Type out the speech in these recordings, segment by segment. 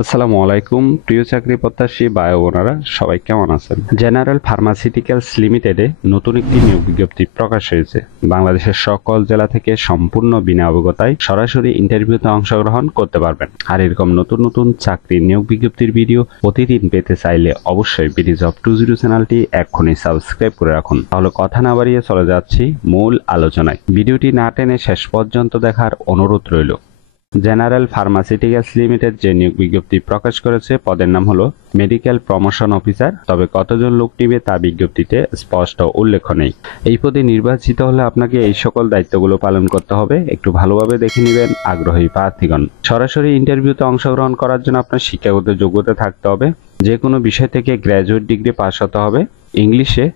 আসসালামু আলাইকুম প্রিয় চাকরি প্রত্যাশী ভাই ও বোনেরা, সবাই কেমন আছেন? জেনারেল ফার্মাসিউটিক্যালস লিমিটেডে নতুন একটি নিয়োগ বিজ্ঞপ্তি প্রকাশ হয়েছে। বাংলাদেশের সকল জেলা থেকে সম্পূর্ণ বিনা অভিজ্ঞতায় সরাসরি ইন্টারভিউতে অংশগ্রহণ করতে পারবেন। আর এরকম নতুন নতুন চাকরির নিয়োগ বিজ্ঞপ্তির ভিডিও প্রতিদিন পেতে চাইলে অবশ্যই বিডি জব 20 চ্যানেলটি এক্ষুনি সাবস্ক্রাইব করে রাখুন। তাহলে কথা না বাড়িয়ে চলে যাচ্ছি মূল আলোচনায়। ভিডিওটি না টেনে শেষ পর্যন্ত দেখার অনুরোধ রইল। জেনারেল ফার্মাসিউটিক্যালস লিমিটেড যে নিয়োগ বিজ্ঞপ্তি প্রকাশ করেছে পদের নাম হলো মেডিকেল প্রমোশন অফিসার। তবে কতজন লোক নিবে তা বিজ্ঞপ্তিতে স্পষ্ট উল্লেখ নেই। এই পদে নির্বাচিত হলে আপনাকে এই সকল দায়িত্বগুলো পালন করতে হবে। একটু ভালোভাবে দেখে নেবেন আগ্রহী প্রার্থীগণ। সরাসরি ইন্টারভিউতে অংশগ্রহণ করার জন্য আপনার শিক্ষাগত যোগ্যতা থাকতে হবে। যে কোনো বিষয় থেকে গ্র্যাজুয়েট ডিগ্রি পাস হতে হবে। ইংলিশে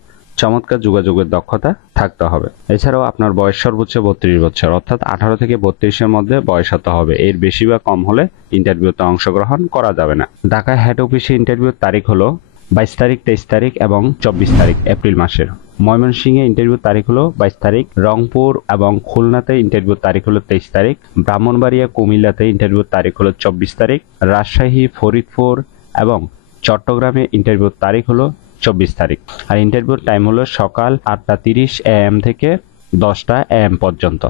চমৎকার যোগাযোগের দক্ষতা থাকতে হবে। এছাড়াও আপনার বয়স সর্বোচ্চ 32 বছর, অর্থাৎ 18 থেকে 32-এর মধ্যে বয়স হতে হবে। এর বেশি বা কম হলে ইন্টারভিউতে অংশগ্রহণ করা যাবে না। ঢাকা হেড অফিসে ইন্টারভিউর তারিখ হলো 22 তারিখ, 23 তারিখ এবং 24 তারিখ এপ্রিল মাসের। ময়মনসিংহে ইন্টারভিউর তারিখ হলো 22 তারিখ, রংপুর এবং খুলনাতে ইন্টারভিউর তারিখ হলো 23 তারিখ, ব্রাহ্মণবাড়িয়া কুমিল্লাতে ইন্টারভিউর তারিখ হলো 24 তারিখ, রাজশাহী, ফরিদপুর এবং চট্টগ্রামে ইন্টারভিউর তারিখ হলো 24 তারিখ। আর ইন্টারভিউর টাইম হলো সকাল 8:30 AM থেকে 10টা AM পর্যন্ত।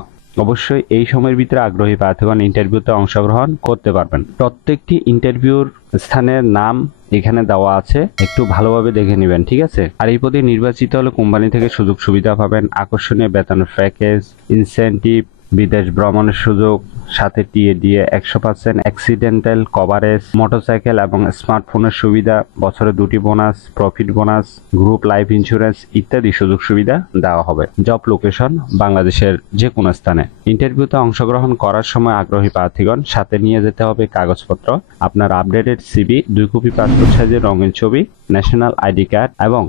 অবশ্যই এই সময়ের ভিতরে আগ্রহী প্রার্থীগণ ইন্টারভিউতে অংশগ্রহণ করতে পারবেন। প্রত্যেকটি ইন্টারভিউর স্থানের নাম এখানে দেওয়া আছে, একটু ভালোভাবে দেখে নেবেন, ঠিক আছে? আর এই পদে নির্বাচিত হলে কোম্পানি থেকে সুযোগ সুবিধা পাবেন, আকর্ষণীয় বেতন প্যাকেজ, ইনসেনটিভ, বিদেশ ভ্রমণের সুযোগ, সাথে টিএ দিয়ে 100% অ্যাক্সিডেন্টাল কভারেজ, মোটরসাইকেল এবং স্মার্টফোনের সুবিধা, বছরে 2টি bonus, profit bonus, group life insurance ইত্যাদি সুযোগ সুবিধা দেওয়া হবে। জব লোকেশন বাংলাদেশের যে কোনো স্থানে। ইন্টারভিউতে অংশগ্রহণ করার সময় আগ্রহী প্রার্থীগণ সাথে নিয়ে যেতে হবে কাগজপত্র, আপনার আপডেটেড সিভি, 2 কপি পাসপোর্ট সাইজের রঙিন ছবি, ন্যাশনাল আইডি কার্ড এবং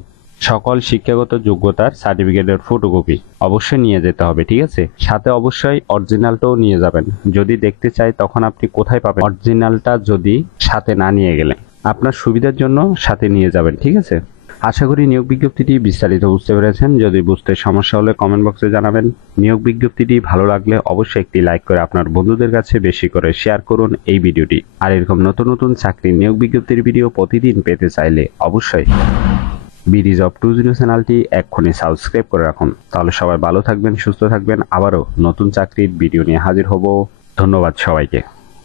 সকল শিক্ষাগত যোগ্যতার সার্টিফিকেটের ফটোকপি অবশ্যই নিয়ে যেতে হবে, ঠিক আছে? সাথে অবশ্যই অরিজিনালটাও নিয়ে যাবেন। যদি দেখতে চাই তখন আপনি কোথায় পাবেন অরিজিনালটা, যদি সাথে না নিয়ে গেলেন আপনার সুবিধার জন্য সাথে নিয়ে যাবেন, ঠিক আছে? আশা করি নিয়োগ বিজ্ঞপ্তিটি বিস্তারিত বুঝতে পেরেছেন। যদি বুঝতে সমস্যা হলে কমেন্ট বক্সে জানাবেন। নিয়োগ বিজ্ঞপ্তিটি ভালো লাগলে অবশ্যই একটি লাইক করে আপনার বন্ধুদের কাছে বেশি করে শেয়ার করুন এই ভিডিওটি। আর এরকম নতুন নতুন চাকরির নিয়োগ বিজ্ঞপ্তির ভিডিও প্রতিদিন পেতে চাইলে অবশ্যই বিডি জব 20 চ্যানেলটি এক্ষুনি সাবস্ক্রাইব করে রাখুন। তাহলে সবাই ভালো থাকবেন, সুস্থ থাকবেন। আবারও নতুন চাকরির ভিডিও নিয়ে হাজির হব। ধন্যবাদ সবাইকে।